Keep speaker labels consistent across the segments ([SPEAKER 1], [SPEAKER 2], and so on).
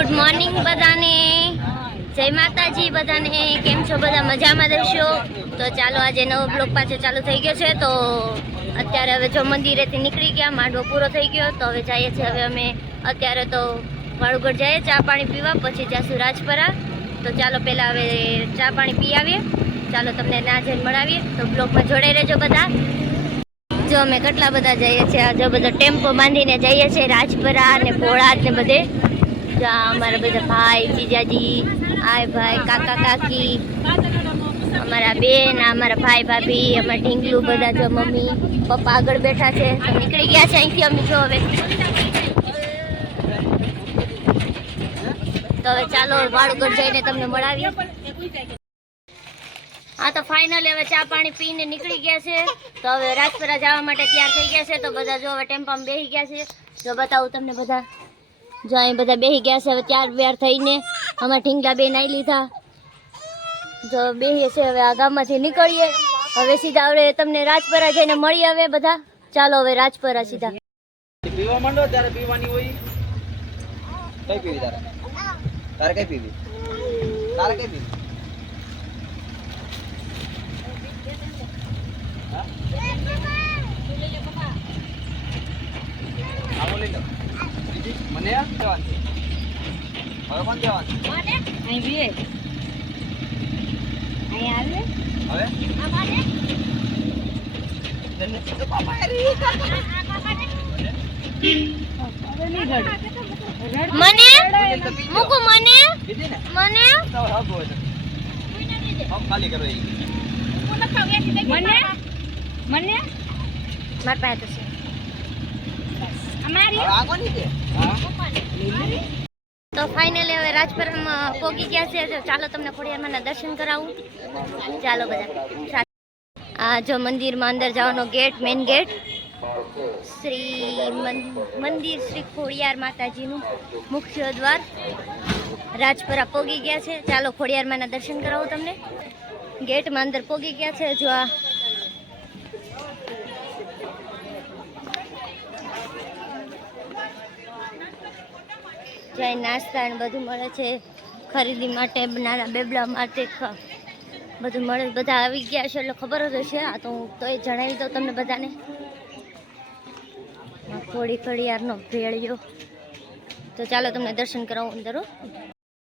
[SPEAKER 1] Good morning બધાને. જય માતાજી બધાને. કેમ છો બધા? મજામાં રહેશો? તો ચાલો આજે નવો બ્લોક પાછો ચાલુ થઈ ગયો છે. તો અત્યારે હવે જો મંદિરેથી નીકળી ગયા, માંડવો પૂરો થઈ ગયો. તો હવે જઈએ છીએ. હવે અમે અત્યારે તો વાળુગઢ જઈએ, ચા પાણી પીવા, પછી જઈશું રાજપરા. તો ચાલો પહેલાં હવે ચા પાણી પી આવીએ. ચાલો તમને ના જઈને મળાવીએ. તો બ્લોકમાં જોડાઈ રહેજો બધા. જો અમે કેટલા બધા જઈએ છીએ. આ જો બધા ટેમ્પો બાંધીને જઈએ છીએ, રાજપરા અને પોળાદ ને બધે. જો આ અમારા બધા ભાઈ, જીજાજી આ ભાઈ, કાકા, કાકી, અમારા બેન, અમારા ભાઈ, ભાભી, અમારા ઢીંગલું બધા જો મમ્મી, પપ્પા આગળ બેઠા છે. નીકળી ગયા છે અહીંથી અમે જો હવે. તો હવે ચાલો, વાળુગઢ જઈને તમને મળાવીએ. હા, તો ફાઇનલ હવે ચા પાણી પીને નીકળી ગયા છે. તો હવે રાજપરા જવા માટે તૈયાર થઈ ગયા છે. તો બધા જો હવે ટેમ્પામાં બેસી ગયા છે. જો બતાવું તમને બધા. જો અહીં બધા બેસી ગયા છે, હવે ત્યાર વ્યાર થઈને અમારા ઠીંગલા બેન આવી લીધા. જો બેસીએ છે, હવે આ ગામમાંથી નીકળીએ. હવે સીધા હવે તમને રાજપરા જઈને મળી હવે બધા. ચાલો હવે રાજપરા સીધા.
[SPEAKER 2] પીવા માંડો ત્યારે પીવાની હોય. કઈ પીવી તારે? તારે કઈ પીવી? તારે કઈ પીવી? આવો લઈ? મને આ જવાનું છે. હવે કોણ જવાનું
[SPEAKER 1] અહીં બી અહીં આવે?
[SPEAKER 2] હવે? તને તો પાપા રી
[SPEAKER 1] મને? મૂકુ મને? મને?
[SPEAKER 2] ખાલી કરો
[SPEAKER 1] મને? મને? માર પાસે તો છે અમારી
[SPEAKER 2] હવે આ કોની છે હા
[SPEAKER 1] તો ફાઇનલી હવે રાજપુરમાં પોગી ગયા છે. ચાલો તમને ખોડિયારમાં દર્શન કરાવું. ચાલો બધા. આ જો મંદિરમાં અંદર જવાનો ગેટ મેઇન ગેટ શ્રી મન- મંદિર શ્રી ખોડિયાર માતાજીનું મુખ્ય દ્વાર. રાજપરા પોગી ગયા છે. ચાલો ખોડિયારમાંના દર્શન કરાવું તમને. ગેટમાં અંદર પોગી ગયા છે. જો આ જ્યાં, નાસ્તા ને બધું મળે છે. ખરીદી માટે નાના બેબડા માટે બધું મળે. બધા આવી ગયા છે એટલે ખબર જ હશે. આ તો હું તો એ જણાવી દઉં તમને બધાને. આ થોડી ઘડિયાળનો ભેળ્યો. તો ચાલો તમને દર્શન કરાવું અંદર.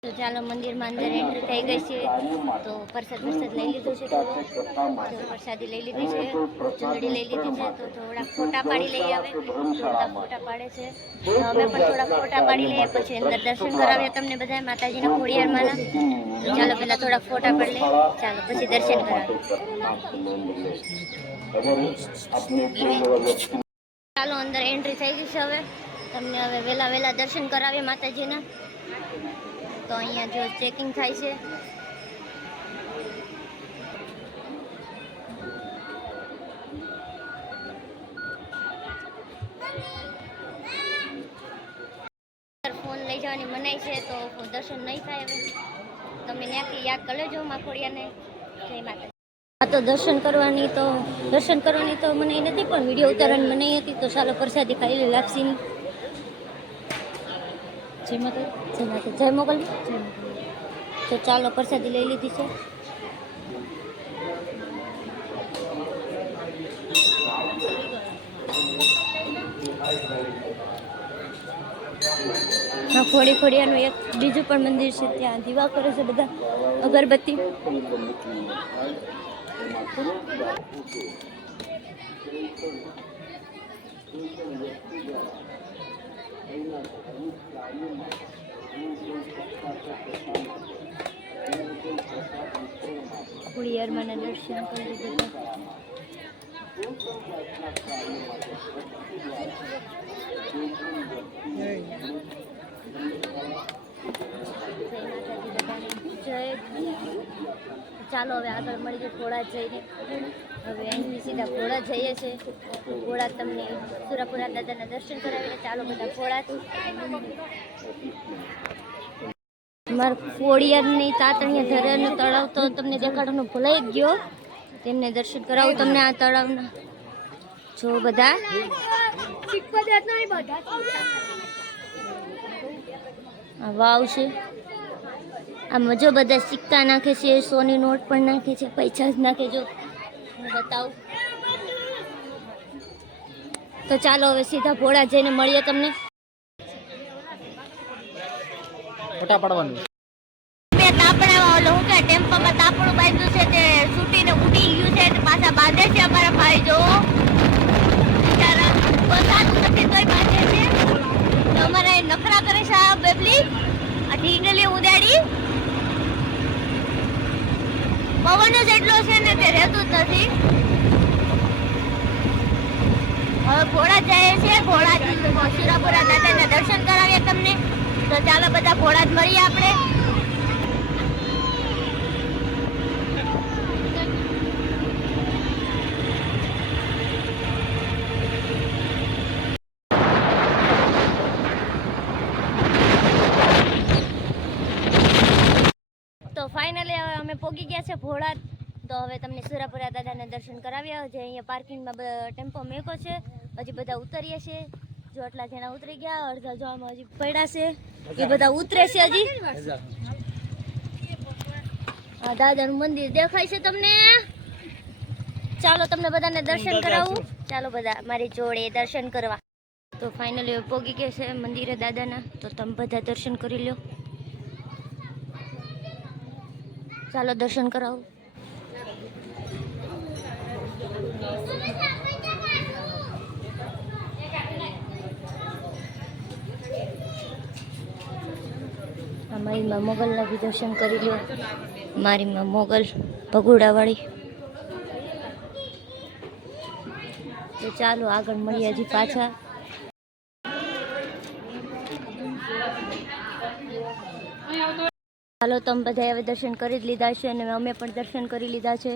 [SPEAKER 1] તો ચાલો મંદિરમાં અંદર એન્ટ્રી થઈ ગઈ છે. તો પ્રસાદ પ્રસાદ લઈ લીધો છે તો પ્રસાદી લઈ લીધી છે ચૂંદડી લઈ લીધી છે, તો થોડા ફોટા પાડી લઈ આવે. થોડા ફોટા પાડે છે. અમે પણ થોડા ફોટા પાડી લઈએ, પછી અંદર દર્શન કરાવીએ તમને બધા માતાજીના ખોડિયારમાંના. તો ચાલો પહેલાં થોડા ફોટા પાડી લઈએ. ચાલો, પછી દર્શન કરાવીએ. ચાલો, અંદર એન્ટ્રી થઈ ગઈ છે હવે. તમને હવે વહેલા વહેલા દર્શન કરાવીએ માતાજીના. તો અહીંયા જો ચેકિંગ થાય છે. ફોન લઈ જવાની મનાઈ છે તો દર્શન નહીં થાય હવે. તમે ત્યાંથી યાદ કરી લેજો માખોડિયાને. જય માતા તો દર્શન કરવાની તો, દર્શન કરવાની તો મને નથી પણ વીડિયો ઉતારવાની મનાઈ હતી તો ચાલો પ્રસાદી ખાઈ લાપસીની. જય માતા જય માતા જય મોગલ જય મોગલ તો ચાલો પ્રસાદી લઈ લીધી છે. હા ખોડી ખોડિયાનું એક બીજું પણ મંદિર છે, ત્યાં દીવા કરે છે બધા અગરબત્તી. ખોડિયારમાંના દર્શન કરી દીધું ચાલો હવે આગળ મળીએ ઘોડા જઈને. હવે અહીંથી સીધા ઘોડા જઈએ છીએ ઘોડા તમને સુરાપુરા દાદાના દર્શન કરાવીને ચાલો બધા ઘોડાથી મારા ફોડિયરની તાતણીયા ધરાનું તળાવ તો તમને દેખાડવાનું ભૂલાઈ ગયો. તેમને દર્શન કરાવું તમને આ તળાવના. જો બધા. વાવ છે. આમાં જો બધા સિક્કા નાખે છે સોની નોટ પણ નાખે છે પૈસા જ નાખે જો. હું બતાવું. તો ચાલો હવે સીધા ભોળા જઈને મળીએ તમને.
[SPEAKER 2] ફોટા પાડવાનું.
[SPEAKER 1] બે તાપણામાં ઓલો હું કે ટેમ્પોમાં તાપડું બાંધ્યું છે તે છૂટીને ઉડી ગયું છે તે પાછા બાંધે છે અમારા ભાઈ જો. બિચારા પોતાનું નથી તોય બાંધે છે. તો અમારે નખરા કરે છે આ બેબલી. આ ઢીંગલી ઉડાડી. પવન જ એટલો છે ને તે રહેતું જ નથી. હવે ઘોડા જાય છે ઘોડા શિરાપુરા દાદાના દર્શન કરાવીએ તમને. તો ચાલો બધા ઘોડા જ મળીએ આપણે. તો ફાઇનલી હવે અમે પોગી ગયા છે ભોળા તો હવે તમને સુરાપુરા દાદાના દર્શન કરાવ્યા જે અહીંયા પાર્કિંગમાં ટેમ્પો મેકો છે. હજી બધા ઉતરીએ છે. જો આટલા જણા ઉતરી ગયા, અડધા જોવામાં હજી પડ્યા છે. એ બધા ઉતરે છે હજી. હા દાદાનું મંદિર દેખાય છે તમને. ચાલો તમને બધાને દર્શન કરાવું. ચાલો બધા મારી જોડે દર્શન કરવા. તો ફાઇનલી પોગી ગયા છે મંદિરે દાદાના. તો તમે બધા દર્શન કરી લો ચાલો દર્શન કરાવું. અમારી માં મોગલના બી દર્શન કરી લો મારી મોગલ ભગોડાવાળી. તો ચાલો આગળ મળીએ હજી પાછા. ચાલો તમે બધા હવે દર્શન કરી જ લીધા છે અને અમે પણ દર્શન કરી લીધા છે.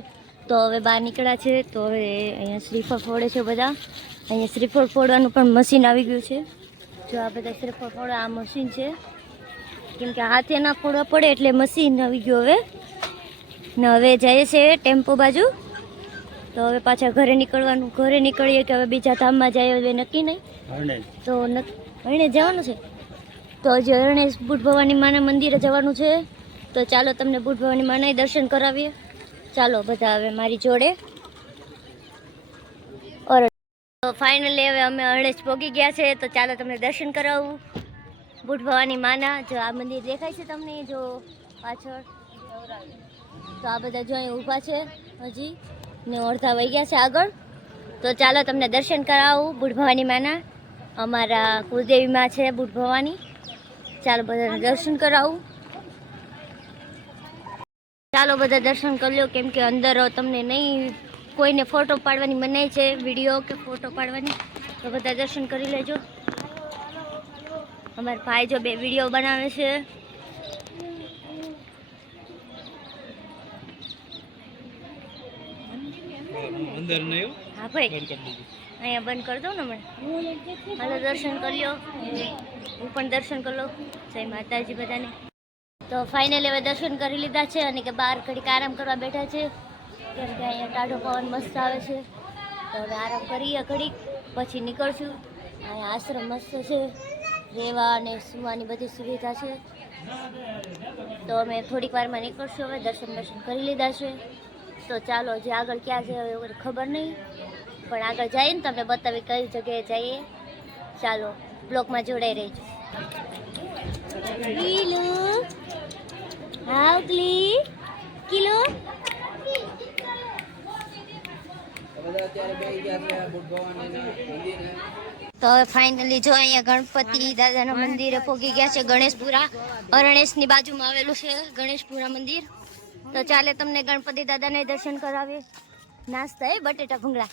[SPEAKER 1] તો હવે બહાર નીકળ્યા છે તો હવે અહીંયા શ્રીફળ ફોડે છે બધા. અહીંયા શ્રીફળ ફોડવાનું પણ મશીન આવી ગયું છે. જો આ બધા શ્રીફળ ફોડવા આ મશીન છે. કેમ કે હાથે ના ફોડવા પડે એટલે મશીન આવી ગયું હવે. ને હવે જઈએ છે ટેમ્પો બાજુ. તો હવે પાછા ઘરે નીકળવાનું ઘરે નીકળીએ કે હવે બીજા ધામમાં જાય હવે નક્કી નહીં. તો હરણે જવાનું છે? તો હજી હરણેશ બુટ ભવાની માના મંદિરે જવાનું છે. તો ચાલો તમને બુટ ભવાની મનાઈ દર્શન કરાવીએ. ચાલો બધા હવે મારી જોડે. ઓર ફાઇનલી હવે અમે હરણેશ પહોંચી ગયા છે, તો ચાલો તમને દર્શન કરાવું. બુટ ભવાની માના, જો આ મંદિર દેખાય છે તમને, જો પાછળ. તો આ બધા જો અહીં ઊભા છે, હજી. ને અડધા વહી ગયા છે આગળ. તો ચાલો તમને દર્શન કરાવું બુટ ભવાની માના. અમારા કુળદેવીમાં છે બુટ ભવાની. ચાલો બધાને દર્શન કરાવું. ચાલો બધા દર્શન કરી લો કેમ કે અંદર તમને નહીં કોઈને ફોટો પાડવાની મનાઈ છે વીડિયો કે ફોટો પાડવાની. તો બધા દર્શન કરી લેજો. અમારા ભાઈ જો બે વીડિયો બનાવે છે.
[SPEAKER 2] અંદર નહીં
[SPEAKER 1] હા. ભાઈ. અહીંયા બંધ કરી દઉં ને હમણાં. હાલો દર્શન કરી લો હું પણ દર્શન કરી લો જય માતાજી બધાને. તો ફાઇનલી હવે દર્શન કરી લીધા છે અને કે બહાર ઘડીક આરામ કરવા બેઠા છે. કેમ કે અહીંયા ટાઢો પવન મસ્ત આવે છે. તો હવે આરામ કરીએ ઘડીક, પછી નીકળશું. અહીંયા આશ્રમ મસ્ત છે. રહેવા અને સુવાની બધી સુવિધા છે. તો અમે થોડીક વારમાં નીકળશું હવે, દર્શન દર્શન કરી લીધા છે. તો ચાલો જે આગળ ક્યાં છે હવે ખબર નહીં. પણ આગળ જઈએ ને, તમને બતાવી કઈ જગ્યાએ જઈએ. ચાલો, બ્લોકમાં જોડાઈ રહીશું હાવ ક્લી? કિલો? તો ફાઇનલી જો અહીંયા ગણપતિ દાદાના મંદિરે પહોંચી ગયા છે ગણેશપુરા. અરણેશની બાજુમાં આવેલું છે ગણેશપુરા મંદિર. તો ચાલે તમને ગણપતિ દાદાને દર્શન કરાવીએ. નાસ્તા એ બટેટા ભૂંગળા.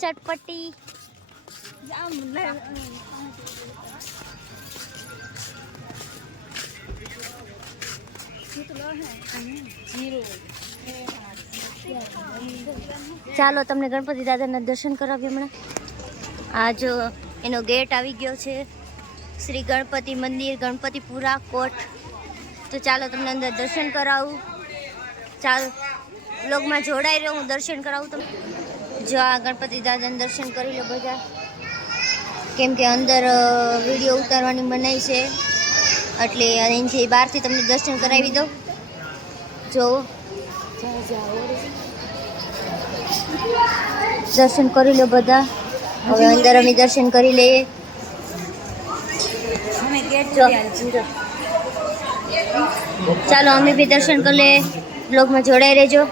[SPEAKER 1] ચટપટી. ચાલો, તમને ગણપતિ દાદાના દર્શન કરાવીએ હમણાં. આ જો એનો ગેટ આવી ગયો છે. શ્રી ગણપતિ મંદિર, ગણપતિપુરા કોટ. તો ચાલો, તમને અંદર દર્શન કરાવું. ચાલો બ્લોગમાં જોડાઈ રહ્યો હું દર્શન કરાવું તમને. જો આ ગણપતિ દાદાને દર્શન કરી લો બધા. કેમ કે અંદર વીડિયો ઉતારવાની મનાઈ છે. એટલે અહીંથી બહારથી તમને દર્શન કરાવી દઉં. જો. દર્શન કરી લો બધા. હવે અંદર અમે દર્શન કરી લઈએ. ચાલો અમે બી દર્શન કરી લઈએ. બ્લોગમાં જોડાઈ રહેજો.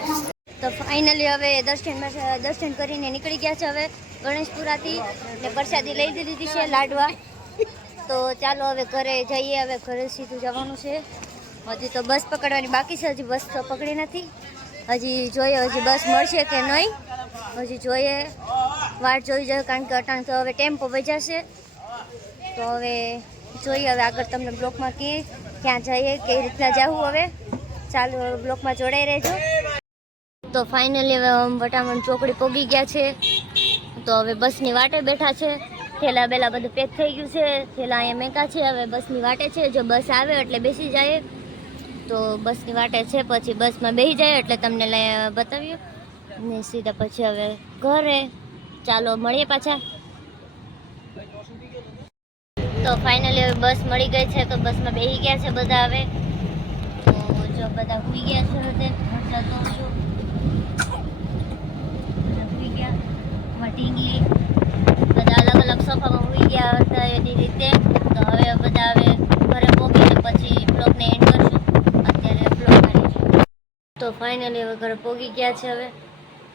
[SPEAKER 1] તો ફાઇનલી હવે દર્શનમાં દર્શન કરીને નીકળી ગયા છે હવે ગણેશપુરાથી. ને પ્રસાદી લઈ દીધી છે લાડવા. તો ચાલો હવે ઘરે જઈએ, હવે ઘરે સીધું જવાનું છે. હજી તો બસ પકડવાની બાકી છે, હજી બસ તો પકડી નથી. હજી જોઈએ, હજી બસ મળશે કે નહીં? હજી જોઈએ, વાટ જોઈ જાય, કારણ કે અટાણ તો હવે ટેમ્પો બજાશે તો હવે જોઈએ, હવે આગળ તમને બ્લોકમાં કે ક્યાં જઈએ, કઈ રીતના જવું હવે. ચાલો બ્લોકમાં જોડાઈ રહેજો. તો ફાઇનલી હવે વટામણ ચોકડી પોગી ગયા છે. તો હવે બસની વાટે બેઠા છે. થેલા બેલા બધું પેક થઈ ગયું છે. થેલા અહીંયા મેકા છે, હવે બસની વાટે છે. જો બસ આવે એટલે બેસી જાય. તો બસની વાટે છે, પછી બસમાં બેસી જાય એટલે તમને લઈ બતાવ્યું ને સીધા પછી હવે ઘરે. ચાલો, મળીએ પાછા. તો ફાઇનલી હવે બસ મળી ગઈ છે, તો બસમાં બેસી ગયા છે બધા હવે. તો જો બધા સુઈ ગયા છે એટલે તો શું બધા સુઈ ગયા એમાં ઢીંગલી બધા અલગ અલગ સોફામાં સુઈ ગયા હતા એની રીતે તો હવે બધા હવે ઘરે પહોંચીને પછી બ્લોગને એન્ડ કરશું અત્યારે બ્લોગ કરીશું તો ફાઇનલી હવે ઘરે પહોંચી ગયા છે હવે.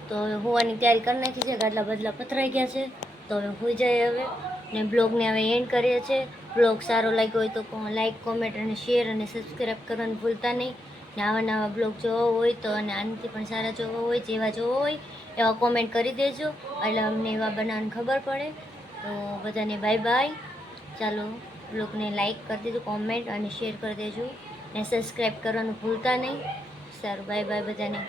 [SPEAKER 1] તો હવે હોવાની તૈયારી કરી નાખી છે ગાદલા બદલા પથરાઈ ગયા છે. તો હવે હોઈ જાય હવે. ને બ્લોગને હવે એન્ડ કરીએ છીએ બ્લોગ સારો લાગ્યો હોય તો લાઈક કોમેન્ટ અને શેર અને સબસ્ક્રાઈબ કરવાનું ભૂલતા નહીં. ને આવા નવા બ્લોગ જોવો હોય તો અને આનાથી પણ સારા જોવો હોય, જેવા જોવો હોય, એવા કોમેન્ટ કરી દેજો. એટલે અમને એવા બનાવવાની ખબર પડે. તો બધાને બાય બાય ચાલો બ્લોગને લાઈક કરી દેજો કોમેન્ટ અને શેર કરી દેજો. ને સબસ્ક્રાઈબ કરવાનું ભૂલતા નહીં. સારું. બાય બાય બધાને.